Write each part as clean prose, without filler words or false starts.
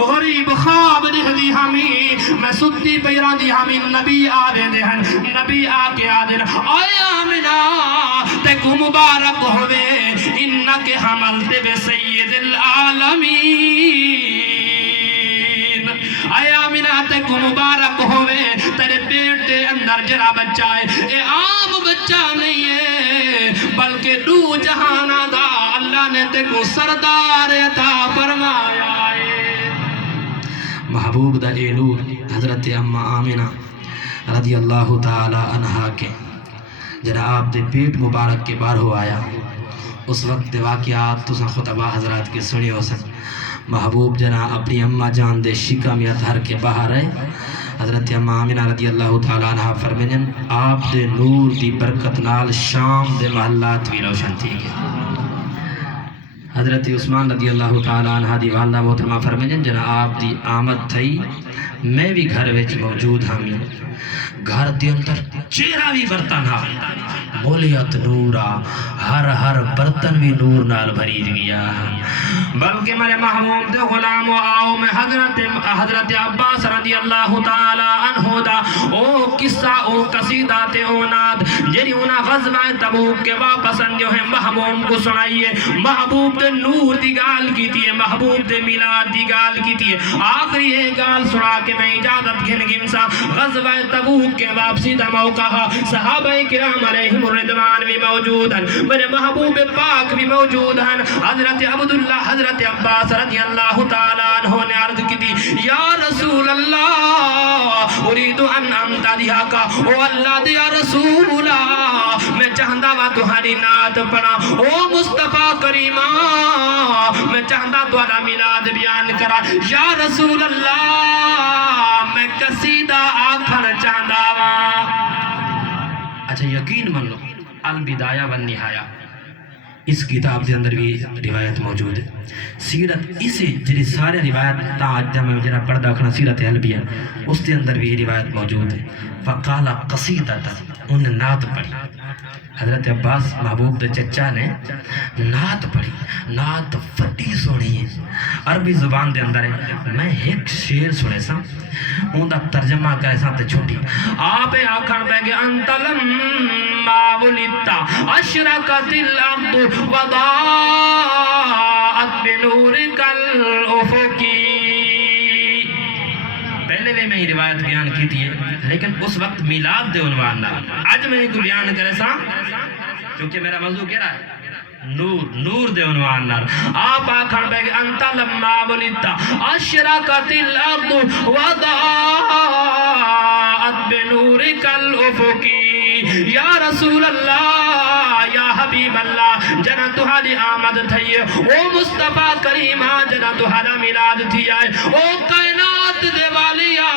غریب خواب دیکھدی ہمیں میں ستی پیران دی ہمیں نبی آدھے دہن نبی آکے آدھے آئے آمنہ تے کو مبارک ہوئے انکے حملتے بے سید العالمین آئے آمنہ تے کو مبارک ہوئے تیرے پیٹ دے اندر جرا بچہ ہے اے عام بچہ نہیں ہے بلکہ دو جہانہ دا اللہ نے تے کو سردار عطا فرمایا ہے محبوب دا اے نور حضرت اماں آمنہ رضی اللہ تعالی عنہ کے جرا آپ دے پیٹ مبارک کے بار ہو آیا اس وقت دے واقعات تو سن خطبہ حضرات کے سنی ہو سن محبوب جنا اپنی اماں جان دے شکم یا دھر کے باہر ہے حضرت اماں آمنہ رضی اللہ تعالی عنہ فرمینن آپ دے نور دی برکت نال شام دے محلات بھی روشن تھی گئے حضرت عثمان رضی اللہ تعالی عنہ دی والدہ محترمہ فرمینن جنا آپ دی آمد تھی میں بھی گھر وچ موجود ہمیں گھر دے اندر چہرہ بھی برتن ہاں مولیت نورا ہر برتن بھی نور نال بھری گیا بلکہ میرے محبوب دے غلام و آؤ میں حضرت عباس رضی اللہ تعالی عنہ دا او قصہ او قصیدہ تے اوناد جری اونا غزوہ تبوک کے واپس جو ہے محبوب کو سنائیے محبوب دے نور دی گال کی تھی محبوب دے میلاد دی گال کی تھی آخری ہے گال سنا کے میں اجازت گھن سا غزوہ تبوک کے واپسی دا موقع صحابہ کرام علیہم الرضوان بھی موجود ہیں میرے محبوب پاک بھی موجود ہیں حضرت عبداللہ حضرت عباس رضی اللہ تعالیٰ عنہ نے عرض کی تھی یا رسول اللہ اريد ان امتدحا کا او اللہ دیا رسولہ میں چاہندہ وا تمہاری نعت پڑھا او مصطفیٰ کریمہ میں چاہندہ تمہارا میلاد بیان کرا یا رسول اللہ میں قصیدہ آکھر چاہندہ وا اچھا یقین من لو البدایہ والنہایہ اس کتاب دے اندر بھی روایت موجود ہے سیرت اسی جنہی سارے روایت تاجدہ میں جنہا پردہ اکھنا سیرت حلبیہ اس دے اندر بھی روایت موجود ہے فقال قصیدہ تا انہیں نعت پڑھی حضرت عباس محبوب دے چچا نے نعت پڑھی نعت فٹی سونی ہے عربی زبان دے اندر ہے میں ایک شیر سنے سا ان دا ترجمہ کرے سا تے چھوٹی آپ آکھن پہ کہ انت لما ولدتا اشرکت الارض وضاءت بنورک الافقی پہلے بھی میں ہی روایت بیان کی تھی لیکن اس وقت میلاد دے عنوان نہ آج میں ہی کو بیان کرے سا کیونکہ میرا موضوع کہہ رہا ہے نور دے عنوان نار آپ آکھن بے کہ انت لما ولدتا اشرکت الارض وضاءت بنورک الافقی یا رسول اللہ یا حبیب اللہ جنا تہاری آمد تھی او مصطفیٰ کریمہ جنا تہارا میلاد تھی آئے او کائنات دے والیا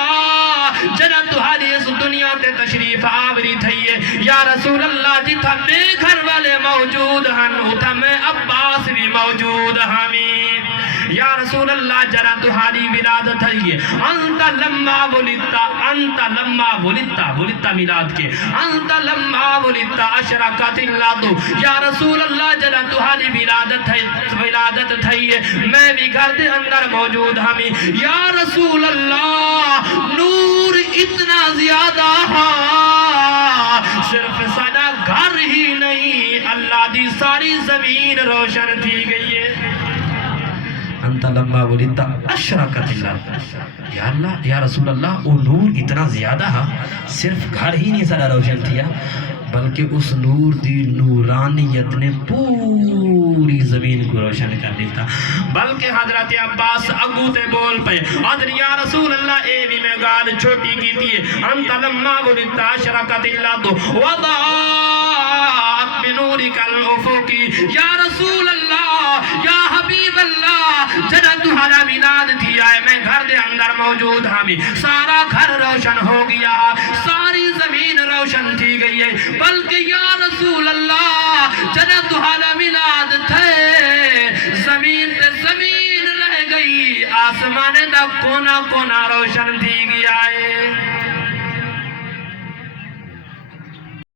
جنا تہاری اس دنیا تے تشریف آوری تھی یا رسول اللہ جتا میں گھر والے موجود ہیں اتا میں عباس بھی موجود ہمیں یا رسول اللہ جنا تہاری ولادت ہے انت لما ولدتا میلاد کے انت لما ولدتا اشرکت الارض یا رسول اللہ جنا تہاری ولادت ہے میں بھی گھر دے اندر موجود ہمیں یا رسول اللہ نور اتنا زیادہ صرف سدا گھر ہی نہیں اللہ دی ساری زمین روشن تھی گئی ہے انت لما ولدتا اشرکت الارض یا اللہ یا رسول اللہ وہ نور اتنا زیادہ صرف گھر ہی نہیں سارا روشن تھیا بلکہ اس نور دی نورانیت نے پوری زمین کو روشن کر دیتا بلکہ حضرت عباس اگو تے بول پے حضرت یا رسول اللہ اے بھی میں گال چھوٹی کی تھی انت لما ولدتا اشرکت الارض وضاءت بنورک الافقی یا رسول اللہ یا حبیب اللہ جنا تہارا میلاد تھی آئے میں گھر دے اندر موجود ہمیں سارا گھر روشن ہو گیا ساری زمین روشن تھی گئی ہے بلکہ یا رسول اللہ جنا تہارا میلاد تھے زمین تے زمین رہ گئی آسمان دا کونا کونا روشن تھی گیا ہے